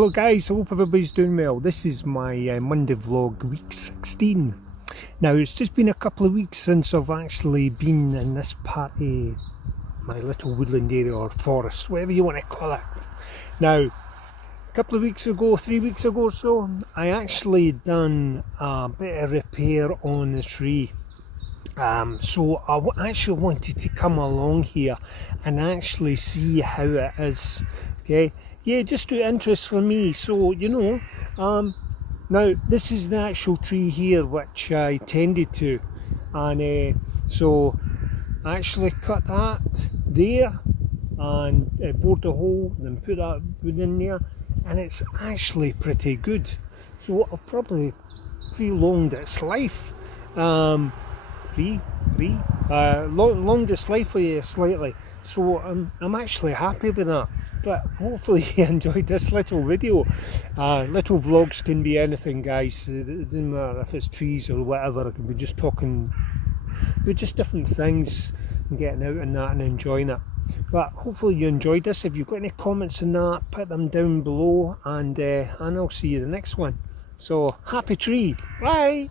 Hello guys, I hope everybody's doing well. This is my Monday vlog, week 16. Now it's just been a couple of weeks since I've actually been in this part of my little woodland area or forest, whatever you want to call it. Now, a couple of weeks ago, 3 weeks ago or so, I actually done a bit of repair on the tree. So I actually wanted to come along here and actually see how it is, okay? Yeah, just to interest for me. So, you know, now this is the actual tree here which I tended to, and so I actually cut that there and bored a hole, then put that wood in there, and it's actually pretty good. So I've probably prolonged its life. Longed its life for you slightly, so I'm actually happy with that. But hopefully you enjoyed this little video. Little vlogs can be anything, guys. It doesn't matter if it's trees or whatever. I can be just talking about just different things and getting out and that and enjoying it. But hopefully you enjoyed this. If you've got any comments on that, put them down below, and I'll see you the next one. So happy tree, bye.